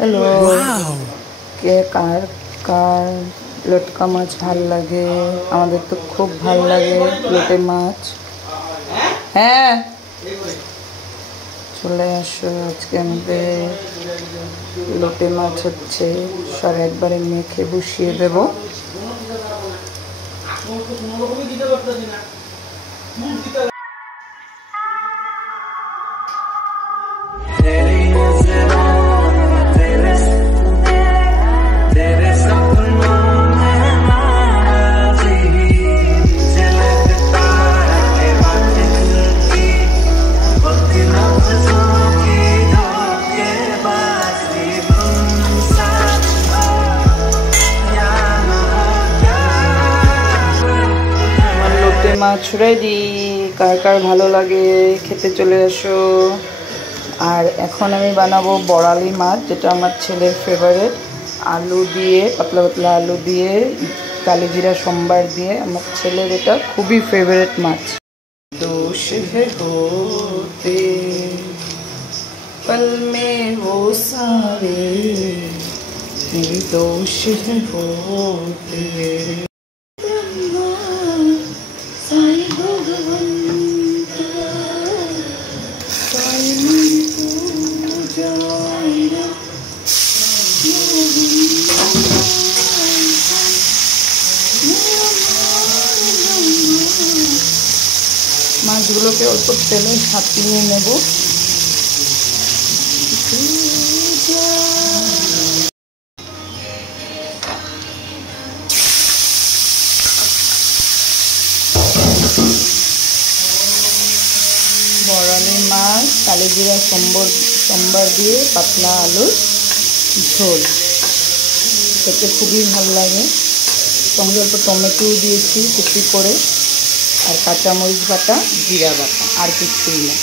hello के car car लटका माछ ভাল লাগে আমাদের তো খুব ভাল লাগে লোটে মাছ হ্যাঁ চলে আসো আজকে আমাদের লোটে মাছ হচ্ছে সব একবারে মেখে বসিয়ে দেব মাছ রেডি কার কার ভালো লাগে খেতে চলে আসো আর এখন আমি বানাবো বড়ালি মাছ যেটা আমার ছেলের ফেভারিট আলু দিয়ে পাতলা পাতলা আলু দিয়ে কালিজিরা সম্বার দিয়ে আমার ছেলের এটা খুবই ফেভারিট মাছ दोष है होते पल में वो सारे दोष है होते মাছগুলোকে অল্প তেলে ভাপিয়ে নেব বড়ালি মাছ কালিজিরা সম্বার দিয়ে পাতলা আলুর ঝোল খেতে খুবই ভালো লাগে সঙ্গে অল্প টমেটো দিয়েছি কুচি করে আর কাঁচামরিচ বাটা জিরা বাটা আর কিছুই না